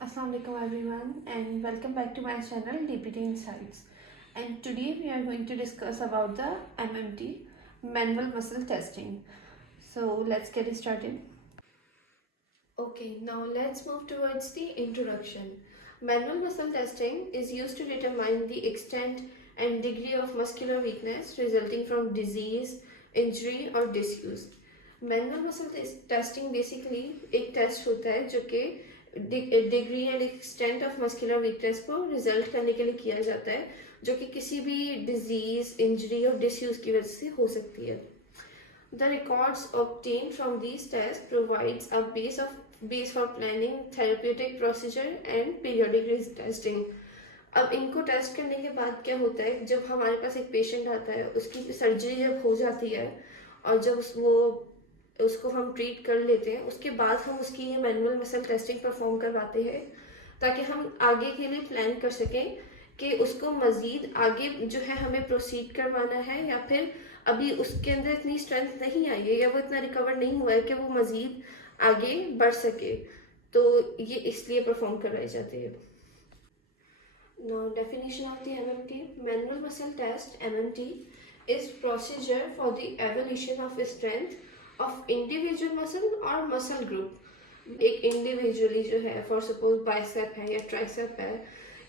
Assalamualaikum everyone and welcome back to my channel DPT Insights. And today we are going to discuss about the MMT, manual muscle testing. So let's get started. Okay, now let's move towards the introduction. Manual muscle testing is used to determine the extent and degree of muscular weakness resulting from disease, injury or disuse. Manual muscle testing basically एक test होता है जो कि degree and extent of muscular weakness को result करने के लिए किया जाता है, जो कि किसी भी डिजीज, इंजरी और डिसयूज की वजह से हो सकती है. The records obtained from these tests provides a base for planning therapeutic procedure and periodic testing. अब इनको टेस्ट करने के बाद क्या होता है, जब हमारे पास एक पेशेंट आता है, उसकी सर्जरी जब हो जाती है और जब उसको हम ट्रीट कर लेते हैं, उसके बाद हम उसकी ये मैनुअल मसल टेस्टिंग परफॉर्म करवाते हैं ताकि हम आगे के लिए प्लान कर सकें कि उसको मज़ीद आगे जो है हमें प्रोसीड करवाना है या फिर अभी उसके अंदर इतनी स्ट्रेंथ नहीं आई है या वो इतना रिकवर नहीं हुआ है कि वो मज़ीद आगे बढ़ सके. तो ये इसलिए परफॉर्म करवाई जाती है. Now, definition of the MMT. Manual muscle test (MMT) is procedure for the evaluation of strength of individual muscle or muscle group. एक इंडिविजुअली जो है फॉर सपोज बाइसेप है या ट्राइसेप है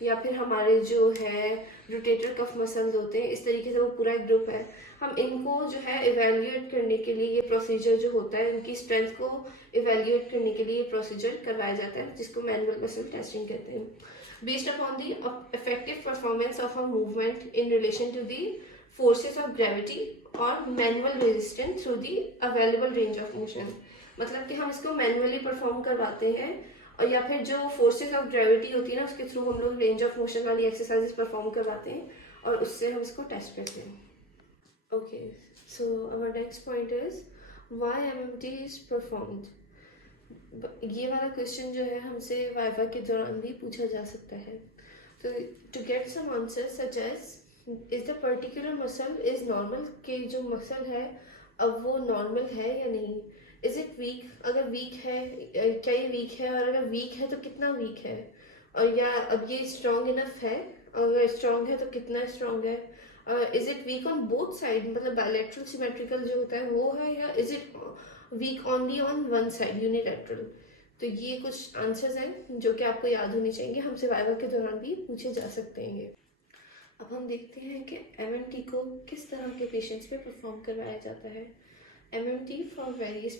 या फिर हमारे जो है रोटेटर कफ मसल्स होते हैं, इस तरीके से वो पूरा एक ग्रुप है. हम इनको जो है इवेल्युएट करने के लिए ये प्रोसीजर जो होता है, इनकी स्ट्रेंथ को इवेल्युएट करने के लिए ये प्रोसीजर करवाया जाता है, जिसको मैनुअल मसल टेस्टिंग कहते हैं. Based upon the effective performance of a movement in relation to the forces of gravity or manual resistance through the available range of motion. मतलब कि हम इसको मैनुअली परफॉर्म करवाते हैं और या फिर जो फोर्सेस ऑफ ग्रेविटी होती है ना, उसके थ्रू हम लोग रेंज ऑफ मोशन वाली एक्सरसाइजेस परफॉर्म करवाते हैं और उससे हम इसको टेस्ट करते हैं. Okay, so our next point is why MMT is performed. ये वाला क्वेश्चन जो है हमसे वाइवा के दौरान भी पूछा जा सकता है. तो to get some answer such as is the particular muscle is normal, कि जो मसल है अब वो नॉर्मल है या नहीं. इज इट वीक, अगर वीक है क्या ये वीक है, और अगर वीक है तो कितना वीक है, और या अब ये स्ट्रॉन्ग इनफ है, अगर स्ट्रॉन्ग है तो कितना स्ट्रॉन्ग है. Is it weak on both side, मतलब बायलैटरल सिमेट्रिकल जो होता है वो है, या is it weak only on one side unilateral. तो ये कुछ आंसर्स हैं जो कि आपको याद होने चाहिए, हमसे वाइवा के दौरान भी पूछे जा सकते हैं. अब हम देखते हैं कि एमएमटी को किस तरह के पेशेंट्स पे परफॉर्म करवाया जाता है. MMT for various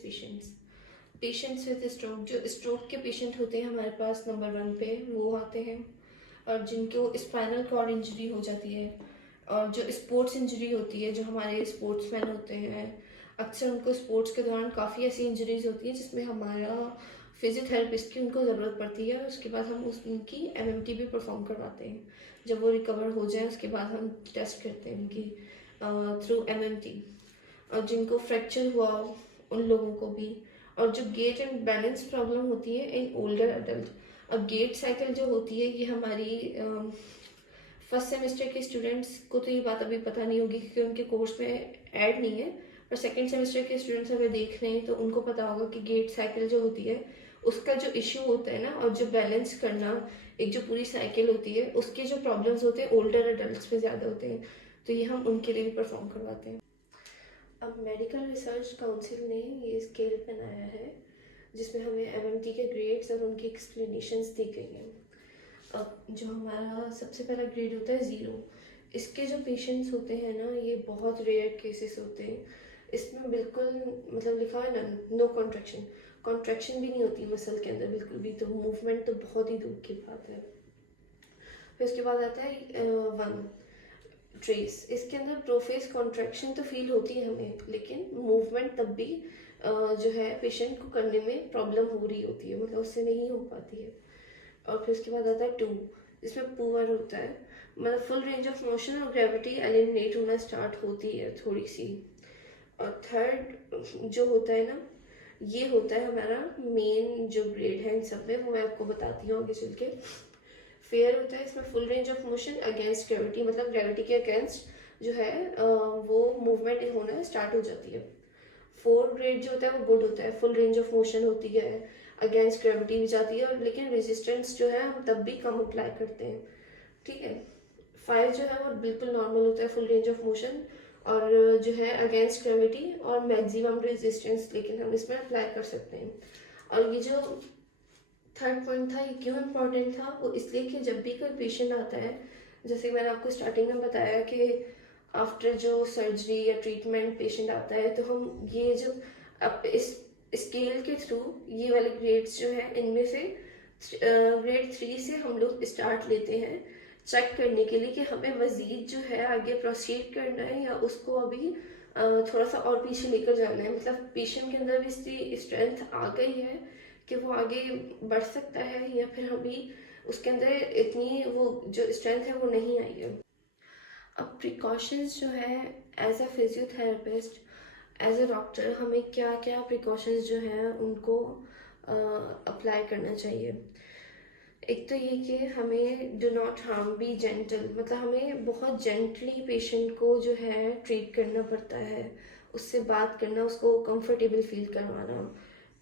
patients with stroke. जो स्ट्रोक के पेशेंट होते हैं हमारे पास नंबर 1 पे वो आते हैं, और जिनको स्पाइनल कॉर्ड इंजरी हो जाती है और जो स्पोर्ट्स इंजरी होती है, जो हमारे स्पोर्ट्समैन होते हैं अक्सर उनको स्पोर्ट्स के दौरान काफ़ी ऐसी इंजरीज होती है जिसमें हमारा फिजियोथेरेपिस्ट की उनको ज़रूरत पड़ती है. उसके बाद हम उनकी एमएमटी भी परफॉर्म करवाते हैं. जब वो रिकवर हो जाए उसके बाद हम टेस्ट करते हैं उनकी थ्रू एमएमटी. और जिनको फ्रैक्चर हुआ उन लोगों को भी, और जो गेट एंड बैलेंस प्रॉब्लम होती है इन ओल्डर एडल्ट. अब गेट साइकिल जो होती है ये हमारी फर्स्ट सेमेस्टर के स्टूडेंट्स को तो ये बात अभी पता नहीं होगी क्योंकि उनके कोर्स में ऐड नहीं है, और सेकेंड सेमेस्टर के स्टूडेंट्स अगर देख रहे हैं तो उनको पता होगा कि गेट साइकिल जो होती है उसका जो इश्यू होता है ना, और जो बैलेंस करना एक जो पूरी साइकिल होती है उसके जो प्रॉब्लम्स होते हैं ओल्डर एडल्ट्स में ज़्यादा होते हैं. तो ये हम उनके लिए भी परफॉर्म करवाते हैं. अब मेडिकल रिसर्च काउंसिल ने ये स्केल बनाया है जिसमें हमें एमएमटी के ग्रेड्स और उनकी एक्सप्लेनेशंस दी गई हैं. अब जो हमारा सबसे पहला ग्रेड होता है 0. इसके जो पेशेंट्स होते हैं ना, ये बहुत रेयर केसेस होते हैं. इसमें बिल्कुल मतलब लिखा है ना, नो कॉन्ट्रैक्शन भी नहीं होती मसल के अंदर बिल्कुल भी, तो मूवमेंट तो बहुत ही दूर की बात है. फिर उसके बाद आता है 1 ट्रेस. इसके अंदर प्रोफेस कॉन्ट्रैक्शन तो फील होती है हमें, लेकिन मूवमेंट तब भी जो है पेशेंट को करने में प्रॉब्लम हो रही होती है, मतलब उससे नहीं हो पाती है. और फिर उसके बाद आता है 2. इसमें पुअर होता है, मतलब फुल रेंज ऑफ मोशन और ग्रेविटी एलिमिनेट होना स्टार्ट होती है थोड़ी सी. और 3rd जो होता है ना, ये होता है हमारा मेन जो ग्रेड है इन सब में, वो मैं आपको बताती हूँ आगे चल के. फेयर होता है, इसमें full range of motion against gravity, मतलब ग्रेविटी के अगेंस्ट जो है वो मूवमेंट होना स्टार्ट हो जाती है. फोर्थ ग्रेड जो होता है वो गुड होता है, फुल रेंज ऑफ मोशन होती है, अगेंस्ट ग्रेविटी भी जाती है, और लेकिन रेजिस्टेंस जो है हम तब भी कम अप्लाई करते हैं, ठीक है। 5 जो है वो बिल्कुल नॉर्मल होता है, फुल रेंज ऑफ मोशन और जो है अगेंस्ट ग्रेविटी और मैक्सिमम रेजिस्टेंस, लेकिन हम इसमें अप्लाई कर सकते हैं। और ये जो थर्ड पॉइंट था ये क्यों इम्पोर्टेंट था, वो इसलिए कि जब भी कोई पेशेंट आता है, जैसे मैंने आपको स्टार्टिंग में बताया कि आफ्टर जो सर्जरी या ट्रीटमेंट पेशेंट आता है, तो हम ये जो अब इस स्केल के थ्रू ये वाले ग्रेड्स जो है इनमें से ग्रेड 3 से हम लोग स्टार्ट लेते हैं चेक करने के लिए कि हमें मज़ीद जो है आगे प्रोसीड करना है या उसको अभी थोड़ा सा और पीछे लेकर जाना है, मतलब पेशेंट के अंदर भी इसकी स्ट्रेंथ आ गई है कि वो आगे बढ़ सकता है, या फिर अभी उसके अंदर इतनी वो जो स्ट्रेंथ है वो नहीं आई है। अब प्रिकॉशंस जो है as a physiotherapist, as a doctor, हमें क्या क्या प्रिकॉशंस जो हैं उनको अप्लाई करना चाहिए। एक तो ये कि हमें do not harm, B gentle, मतलब हमें बहुत जेंटली पेशेंट को जो है ट्रीट करना पड़ता है, उससे बात करना, उसको कंफर्टेबल फील करवाना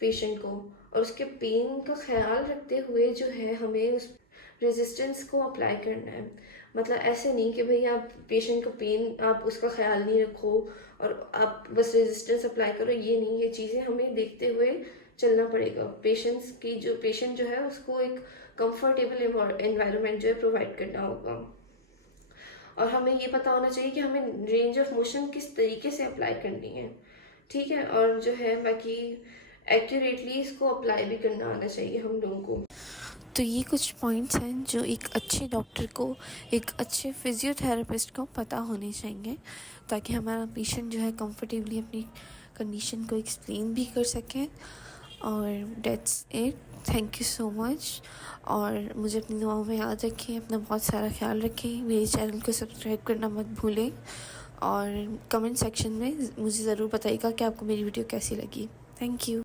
पेशेंट को, और उसके पेन का ख्याल रखते हुए जो है हमें उस रेजिस्टेंस को अप्लाई करना है। मतलब ऐसे नहीं कि भाई आप पेशेंट का पेन आप उसका ख्याल नहीं रखो और आप बस रेजिस्टेंस अप्लाई करो, ये नहीं, ये चीज़ें हमें देखते हुए चलना पड़ेगा। पेशेंट जो है उसको एक कंफर्टेबल एनवायरनमेंट जो है प्रोवाइड करना होगा, और हमें ये पता होना चाहिए कि हमें रेंज ऑफ मोशन किस तरीके से अप्लाई करनी है, ठीक है। और जो है बाकी एक्यूरेटली इसको अप्लाई भी करना आना चाहिए हम लोगों को। तो ये कुछ पॉइंट्स हैं जो एक अच्छे डॉक्टर को, एक अच्छे फिजियोथेरेपिस्ट को पता होने चाहिए, ताकि हमारा पेशेंट जो है कंफर्टेबली अपनी कंडीशन को एक्सप्लेन भी कर सके। और that's it, thank you so much. और मुझे अपनी दुआओं में याद रखें, अपना बहुत सारा ख्याल रखें, मेरे चैनल को सब्सक्राइब करना मत भूलें, और कमेंट सेक्शन में मुझे ज़रूर बताइएगा कि आपको मेरी वीडियो कैसी लगी। Thank you.